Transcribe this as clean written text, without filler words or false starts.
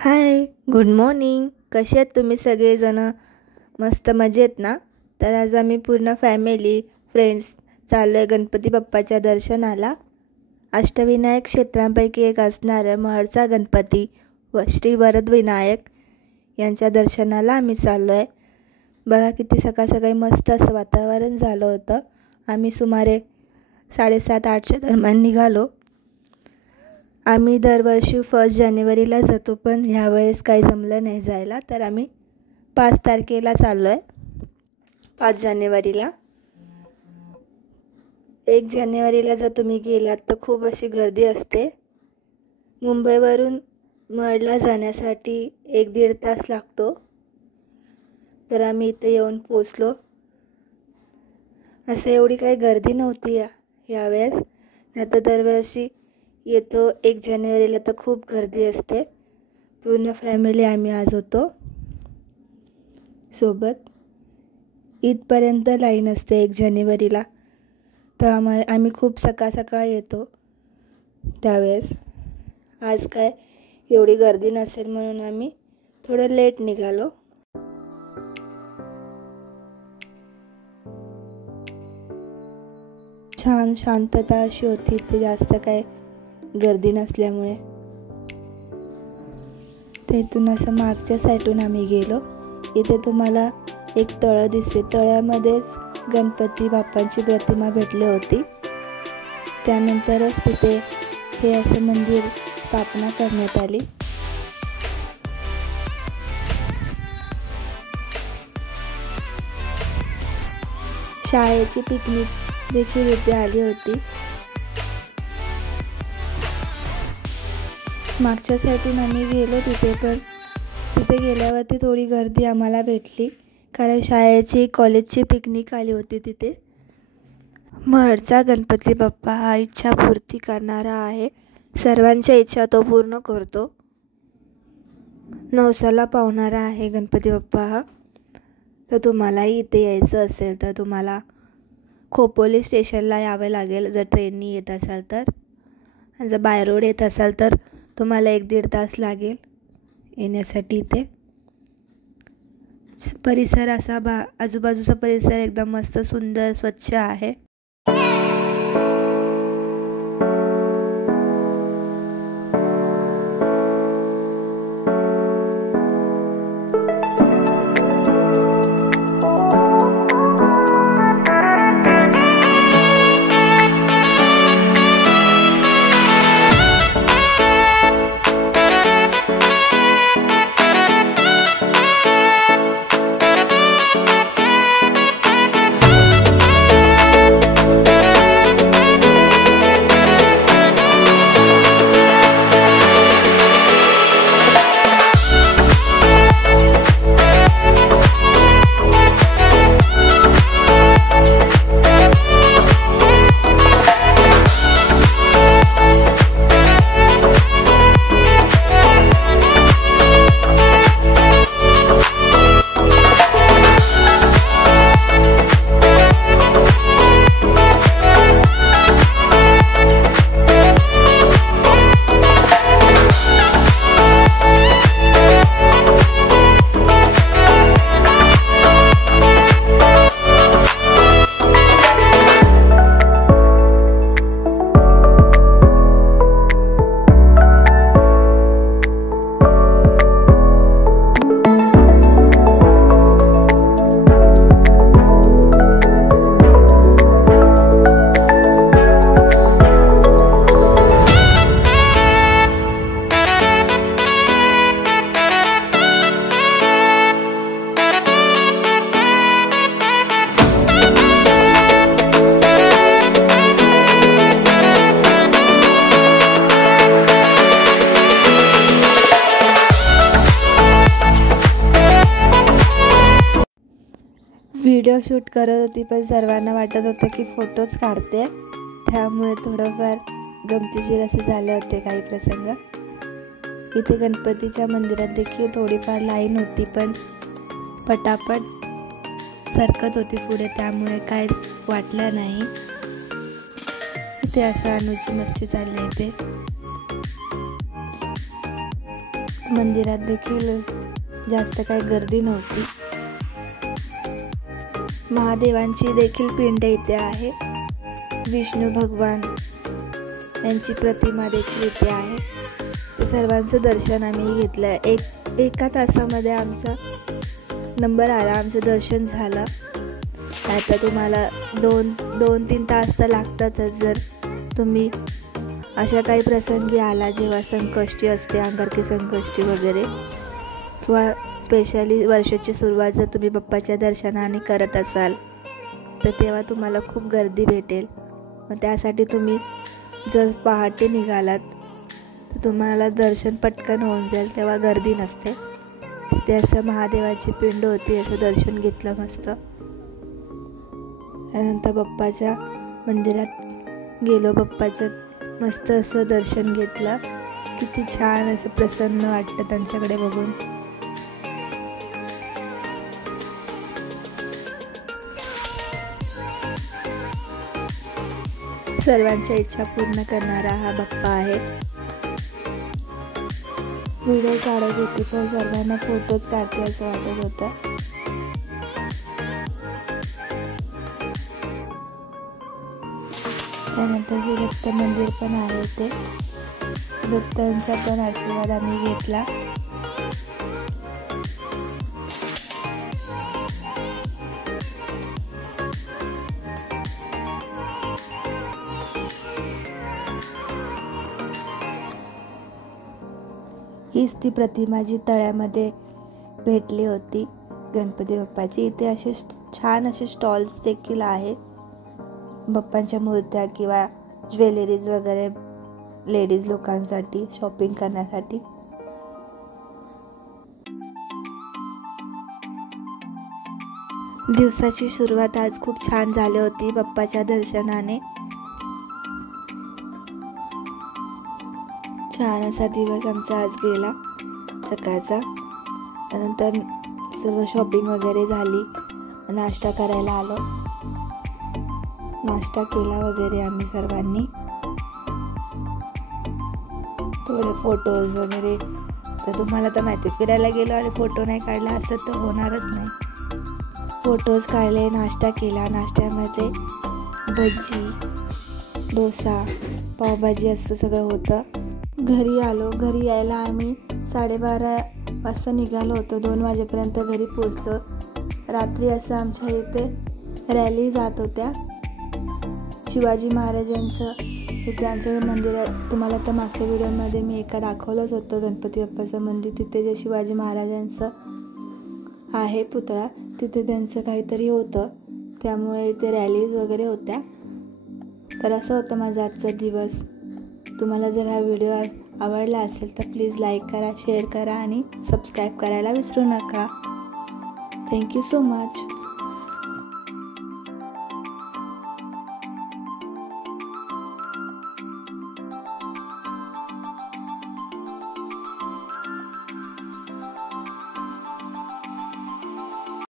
हाय, good morning. कसे आहेत तुम्ही सगळेजण? मस्त मजेत ना? तर आज आम्ही पूर्ण फॅमिली फ्रेंड्स चाललो आहे गणपती बाप्पाच्या दर्शनाला. अष्टविनायक क्षेत्रांपैकी एक असणारं महडचा गणपती व श्री वरदविनायक यांच्या दर्शनाला आम्ही चाललो आहे. बघा किती सकाळ सकाळी मस्त असं वातावरण झालं होतं. आम्ही सुमारे 7:30-8च्या दरम्यान निघालो. आम्ही दरवर्षी 1 जानेवारीला जातो, पण ह्यावेळेस काही जमलं नाही जायला, तर आम्ही 5 तारखेला चाललो आहे. 5 जानेवारीला. 1 जानेवारीला जर तुम्ही गेलात तर खूप अशी गर्दी असते. मुंबईवरून महडला जाण्यासाठी 1-1.5 तास लागतो. तर आम्ही इथे येऊन पोचलो. असं एवढी काही गर्दी नव्हती यावेळेस. नाही तर दरवर्षी येतो 1 जानेवारीला तर खूप गर्दी असते. पूर्ण फॅमिली आम्ही आज होतो सोबत. ईदपर्यंत लाईन असते 1 जानेवारीला. तर आम्ही खूप सकाळ येतो त्यावेळेस. आज काय एवढी गर्दी नसेल म्हणून आम्ही थोडं लेट निघालो. छान शांतता अशी होती इथे, जास्त काय गर्दी नसल्यामुळे. तर इथून असं मागच्या साईडून आम्ही गेलो. इथे तुम्हाला एक तळं दिसते. तळ्यामध्येच गणपती बाप्पांची प्रतिमा भेटली होती. त्यानंतरच तिथे हे असं मंदिर स्थापना करण्यात आली. शाळेची पिकनिक देखील इथे आली होती. मागच्या साईडून आम्ही गेलो तिथे, पण तिथे गेल्यावरती थोडी गर्दी आम्हाला भेटली, कारण शाळेची कॉलेजची पिकनिक आली होती तिथे. महडचा गणपती बाप्पा हा इच्छापूर्ती करणारा आहे. सर्वांच्या इच्छा तो पूर्ण करतो. नवसाला पावणारा आहे गणपती बाप्पा हा. तर तुम्हालाही इथे यायचं असेल तर तुम्हाला खोपोली स्टेशनला यावे लागेल जर ट्रेननी येत असाल तर. आणि जर बाय रोड येत असाल तर तुम्हाला 1-1.5 तास लागेल येण्यासाठी इथे. परिसर असा आजूबाजूचा परिसर एकदम मस्त सुंदर स्वच्छ आहे. व्हिडिओ शूट करत होती, पण सर्वांना वाटत होतं की फोटोच काढते, त्यामुळे थोडंफार गमतीशीर असे झाले होते काही प्रसंग. इथे गणपतीच्या मंदिरात देखील थोडीफार लाईन होती, पण पटापट सरकत होती पुढे, त्यामुळे काहीच वाटलं नाही. इथे असं अनुची मस्ती चालली इथे. मंदिरात देखील जास्त काही गर्दी नव्हती. महादेवांची देखील पिंड इथे आहे. विष्णू भगवान यांची प्रतिमा देखील इथे आहे. ते सर्वांचं दर्शन आम्ही घेतलं. एका तासामध्ये आमचा नंबर आला, आमचं दर्शन झालं. आता तुम्हाला 2-3 तास तर लागतातच जर तुम्ही अशा काही प्रसंगी आला जेव्हा संकष्टी असते, अंगारकी संकष्टी वगैरे, किंवा स्पेशली वर्षाची सुरुवात जर तुम्ही बाप्पाच्या दर्शनाने करत असाल तर तेव्हा तुम्हाला खूप गर्दी भेटेल. मग त्यासाठी तुम्ही जर पहाटे निघालात तर तुम्हाला दर्शन पटकन होऊन जाईल, तेव्हा गर्दी नसते. ते असं महादेवाची पिंड होती, असं दर्शन घेतलं मस्त. त्यानंतर बाप्पाच्या मंदिरात गेलो, बाप्पाचं मस्त असं दर्शन घेतलं. किती छान असं प्रसन्न वाटतं त्यांच्याकडे बघून. सर्वांच्या इच्छा पूर्ण करणारा हा बाप्पा आहे. व्हिडिओ काढत होती पण सर्वांना फोटोज काढते असं वाटत होतं. त्यानंतर हे दत्त मंदिर पण आहे. ते दत्तांचा पण आशीर्वाद आम्ही घेतला. हीच ती प्रतिमा जी तळ्यामध्ये भेटली होती गणपती बाप्पाची. इथे असे छान असे स्टॉल्स देखील आहेत, बाप्पांच्या मूर्त्या किंवा ज्वेलरीज वगैरे लेडीज लोकांसाठी शॉपिंग करण्यासाठी. दिवसाची सुरुवात आज खूप छान झाली होती बाप्पाच्या दर्शनाने. छान असा दिवस आमचा आज गेला सकाळचा. त्यानंतर सर्व शॉपिंग वगैरे झाली, नाश्ता करायला आलो. नाश्ता केला वगैरे आम्ही सर्वांनी. थोडे फोटोज वगैरे, तर तुम्हाला तर माहिती, फिरायला गेलो आणि फोटो नाही काढला असं तर होणारच नाही. फोटोज काढले, नाश्ता केला. नाश्त्यामध्ये भजी, डोसा, पावभाजी असं सगळं होतं. घरी आलो. घरी यायला आम्ही 12:30 वाजता निघालो होतो. 2 वाजेपर्यंत घरी पोचलो. रात्री असं आमच्या इथे रॅली जात होत्या. शिवाजी महाराजांचं इथे आमचं मंदिर आहे. तुम्हाला तर मागच्या व्हिडिओमध्ये मी एका दाखवलंच होतं गणपती बाप्पाचं मंदिर. तिथे जे शिवाजी महाराजांचं आहे पुतळा, तिथे त्यांचं काहीतरी होतं, त्यामुळे इथे रॅलीज वगैरे होत्या. तर असं होतं माझा आजचा दिवस. तुम्हाला जर हा व्हिडिओ आवडला असेल तर प्लीज लाईक करा, शेअर करा आणि सबस्क्राईब करायला विसरू नका. Thank you so much.